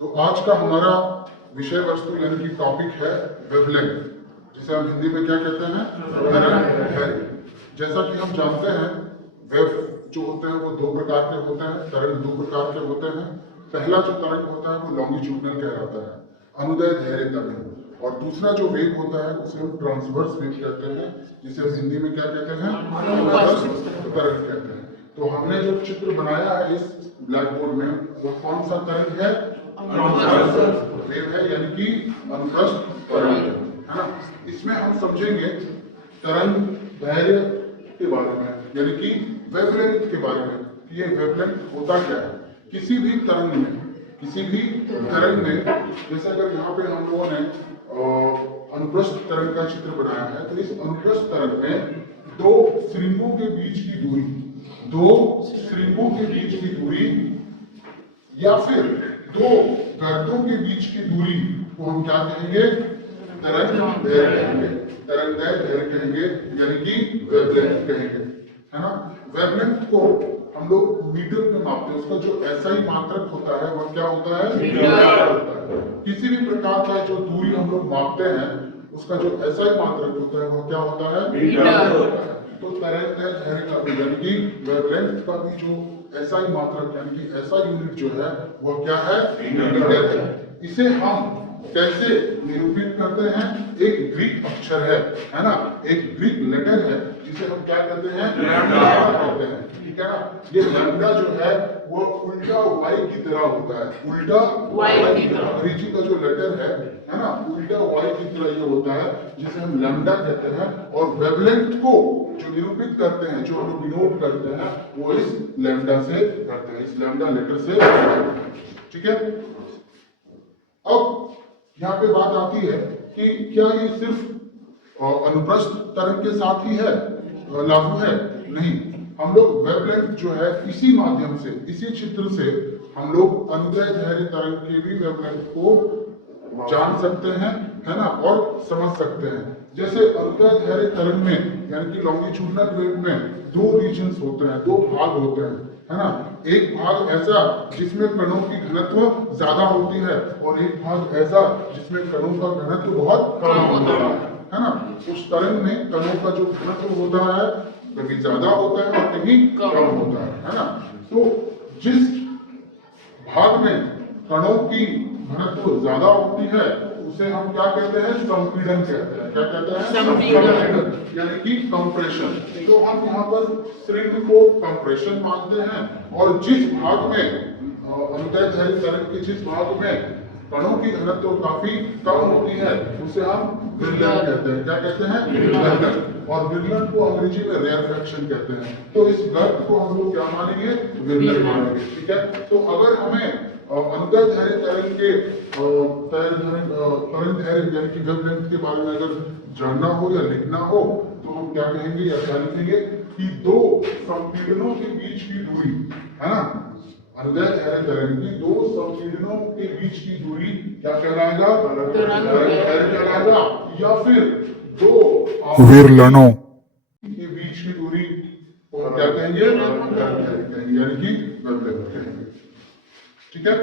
तो आज का हमारा विषय वस्तु यानी कि टॉपिक है वेवलेंथ, जिसे हम हिंदी में क्या कहते हैं, तरंग। जैसा कि हम जानते हैं वेव जो होते हैं वो दो प्रकार के होते हैं, तरंग दो प्रकार के होते हैं। पहला जो तरंग होता है वो लॉन्गिट्यूडनल कहलाता है, अनुदैर्घ्य धैर्य तरंग, और दूसरा जो वेव होता है उसे हम ट्रांसवर्स वेव कहते हैं, जिसे हम हिंदी में क्या कहते हैं, अनुप्रस्थ तरंग कहते हैं। तो हमने जो चित्र बनाया है इस ब्लैक बोर्ड में वो कौन सा तरंग है, वेव है, यानी कि अनुप्रस्थ तरंग है ना। इसमें हम समझेंगे तरंग दैर्घ्य के बारे में, यानी कि वेवलेंथ के बारे में। ये वेवलेंथ होता क्या है। किसी भी तरंग में जैसे अगर यहाँ पे हम लोगों ने अनुप्रस्थ तरंग का चित्र बनाया है, तो इस अनुप्रस्थ तरंग में दो श्रृंगों के बीच की दूरी या फिर दो गर्तों के बीच की दूरी को हम क्या कहेंगे, तरंग दैर्घ्य कहेंगे, यानी कि वेवलेंथ कहेंगे, है ना। वेवलेंथ को हम लोग मीटर में मापते हैं, उसका जो एसआई मात्रक होता है वह क्या होता है, मीटर होता है। किसी भी प्रकार का जो दूरी हम लोग मापते हैं उसका जो एसआई मात्रक होता है वह क्या होता है, मीटर होता है। तो तरंग दैर्घ्य का भी यानी कि वेवलेंथ का भी जो एसआई मात्रक यानी कि एसआई यूनिट जो है वह क्या है, मीटर है। इसे हम कैसे निरूपित करते हैं, एक ग्रीक अक्षर है ना, एक ग्रीक लेटर है जिसे हम क्या कहते हैं, लैम्डा कहते हैं, ठीक है ना। ये लैम्डा जो है वो उल्टा वाई की तरह होता है, उल्टा वाई की तरह, अंग्रेजी का जो लेटर है ना, उल्टा वाई की तरह ये होता है, जिसे हम लैम्डा कहते हैं। और वेवलेंथ को जो निरूपित करते हैं, जो हम लोग डिनोट करते हैं, वो इस लैम्डा से करते हैं, इस लैम्डा लेटर से, ठीक है। अब यहाँ पे बात आती है कि क्या ये सिर्फ अनुप्रस्थ तरंग के साथ ही है, लागू है, नहीं। हम लोग वेवलेंथ जो है इसी माध्यम से, इसी चित्र से हम लोग अनुदैर्घ्य धैर्य तरंग के भी वेवलेंथ को जान सकते हैं, है ना, और समझ सकते हैं। जैसे अनुदैर्घ्य धैर्य तरंग में यानी कि लॉन्गिट्यूडनल वेव में दो रीजन्स होते हैं, दो भाग होते हैं, है ना। एक भाग ऐसा जिसमें कणों की घनत्व ज्यादा होती है और एक भाग ऐसा जिसमें कणों का घनत्व बहुत कम होता है ना। उस तरंग में कणों का जो घनत्व होता है कभी ज्यादा होता है और कभी कम होता है ना। तो जिस भाग में कणों की घनत्व ज्यादा होती है उसे हम क्या कहते हैं, संपीड़न कहते हैं। क्या कहते हैं, संपीड़न, यानी कि कंप्रेशन। तो हम यहाँ पर श्रृंग को कंप्रेशन मानते हैं, और जिस भाग में अनुदैर्घ्य धैर्य तरंग के जिस भाग में कणों की घनत्व काफी कम होती है उसे हम विरलन कहते हैं। क्या कहते हैं, विरलन। और विरलन को अंग्रेजी में रेयरफैक्शन कहते हैं। तो इस गर्त को हम लोग क्या मानेंगे, विरलन मानेंगे, ठीक है। तो अगर हमें अनुदैर्घ्य धैर्य तरंग के तरंग दैर्घ्य यानी कि वेवलेंथ के बारे में अगर जानना हो या लिखना हो तो हम क्या कहेंगे या क्या लिखेंगे कि दो संपीड़नों के बीच की दूरी, है ना, अनुदैर्घ्य धैर्य तरंग की दो संपीड़नों के बीच की दूरी क्या कहलाएगा, तरंग दैर्घ्य कहलाएगा, या फिर दो विरलनों के बीच की दूरी को क्या कहेंगे, तरंग दैर्घ्य कहेंगे, यानी कि वेवलेंथ कहेंगे, ठीक है।